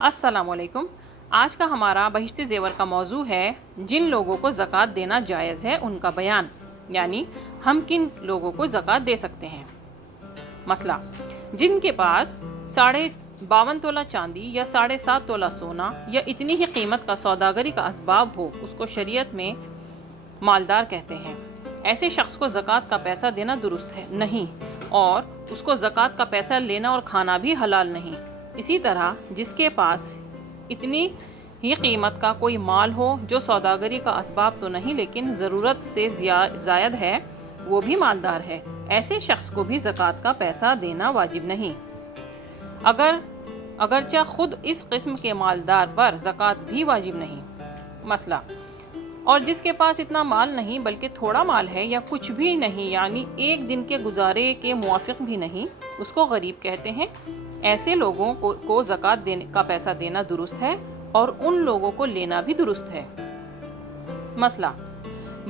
السلام علیکم۔ آج کا ہمارا بہشت زیور کا موضوع ہے جن لوگوں کو زکوٰۃ دینا جائز ہے ان کا بیان، یعنی ہم کن لوگوں کو زکوٰۃ دے سکتے ہیں۔ مسئلہ: جن کے پاس 52.5 تولہ چاندی یا 7.5 تولہ سونا یا اتنی ہی قیمت کا سوداگری کا اسباب ہو، اس کو شریعت میں مالدار کہتے ہیں۔ ایسے شخص کو زکوٰۃ کا پیسہ دینا درست ہے نہیں، اور اس کو زکوٰۃ کا پیسہ لینا اور کھانا بھی حلال نہیں۔ اسی طرح جس کے پاس اتنی ہی قیمت کا کوئی مال ہو جو سوداگری کا اسباب تو نہیں لیکن ضرورت سے زائد ہے، وہ بھی مالدار ہے، ایسے شخص کو بھی زکوٰۃ کا پیسہ دینا واجب نہیں، اگرچہ خود اس قسم کے مالدار پر زکوٰۃ بھی واجب نہیں۔ مسئلہ: اور جس کے پاس اتنا مال نہیں بلکہ تھوڑا مال ہے یا کچھ بھی نہیں، یعنی ایک دن کے گزارے کے موافق بھی نہیں، اس کو غریب کہتے ہیں۔ ایسے لوگوں کو زکوٰۃ کا پیسہ دینا درست ہے اور ان لوگوں کو لینا بھی درست ہے۔ مسئلہ: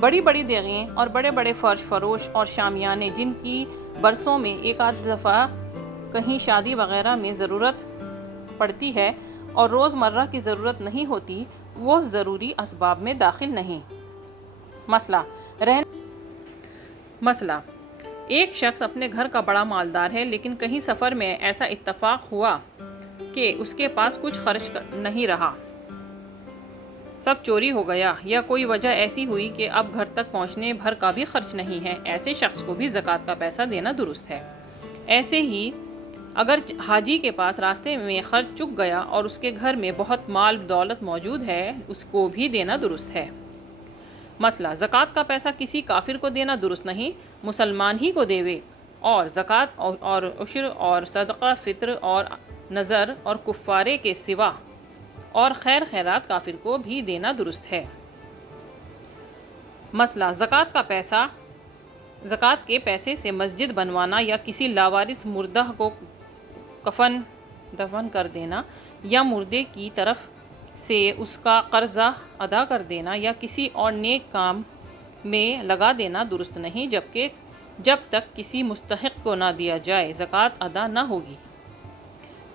بڑی بڑی دیگیں اور بڑے بڑے فرش فروش اور شامیانے جن کی برسوں میں ایک آدھ دفعہ کہیں شادی وغیرہ میں ضرورت پڑتی ہے اور روز مرہ کی ضرورت نہیں ہوتی، وہ ضروری اسباب میں داخل نہیں۔ مسئلہ: ایک شخص اپنے گھر کا بڑا مالدار ہے لیکن کہیں سفر میں ایسا اتفاق ہوا کہ اس کے پاس کچھ خرچ نہیں رہا، سب چوری ہو گیا، یا کوئی وجہ ایسی ہوئی کہ اب گھر تک پہنچنے بھر کا بھی خرچ نہیں ہے، ایسے شخص کو بھی زکوٰۃ کا پیسہ دینا درست ہے۔ ایسے ہی اگر حاجی کے پاس راستے میں خرچ چک گیا اور اس کے گھر میں بہت مال دولت موجود ہے، اس کو بھی دینا درست ہے۔ مسئلہ: زکوٰۃ کا پیسہ کسی کافر کو دینا درست نہیں، مسلمان ہی کو دیوے، اور زکوٰۃ اور عشر اور صدقہ فطر اور نذر اور کفارے کے سوا اور خیر خیرات کافر کو بھی دینا درست ہے۔ مسئلہ: زکوٰۃ کے پیسے سے مسجد بنوانا یا کسی لاوارث مردہ کو دفن کر دینا یا مردے کی طرف سے اس کا قرضہ ادا کر دینا یا کسی اور نیک کام میں لگا دینا درست نہیں، جب تک کسی مستحق کو نہ دیا جائے زکوٰۃ ادا نہ ہوگی۔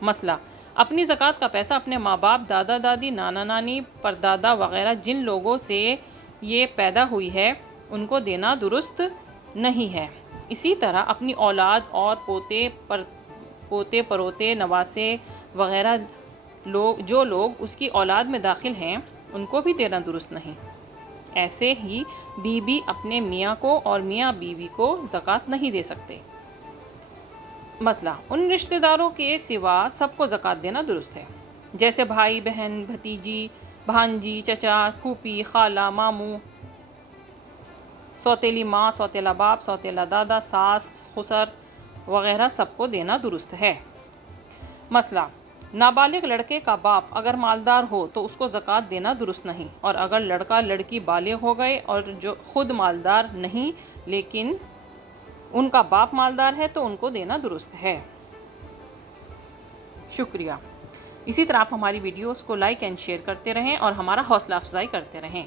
مسئلہ: اپنی زکوٰۃ کا پیسہ اپنے ماں باپ، دادا دادی، نانا نانی، پردادا وغیرہ جن لوگوں سے یہ پیدا ہوئی ہے ان کو دینا درست نہیں ہے۔ اسی طرح اپنی اولاد اور پوتے پروتے نواسے وغیرہ جو لوگ اس کی اولاد میں داخل ہیں ان کو بھی دینا درست نہیں۔ ایسے ہی بیوی اپنے میاں کو اور میاں بیوی کو زکوٰۃ نہیں دے سکتے۔ مسئلہ: ان رشتہ داروں کے سوا سب کو زکوٰۃ دینا درست ہے، جیسے بھائی بہن، بھتیجی بھانجی، چچا پھوپھی، خالہ ماموں، سوتیلی ماں، سوتیلا باپ، سوتیلا دادا، ساس سسر وغیرہ سب کو دینا درست ہے۔ مسئلہ: نابالغ لڑکے کا باپ اگر مالدار ہو تو اس کو زکوٰۃ دینا درست نہیں، اور اگر لڑکا لڑکی بالغ ہو گئے اور جو خود مالدار نہیں لیکن ان کا باپ مالدار ہے تو ان کو دینا درست ہے۔ شکریہ۔ اسی طرح آپ ہماری ویڈیوز کو لائک اینڈ شیئر کرتے رہیں اور ہمارا حوصلہ افزائی کرتے رہیں۔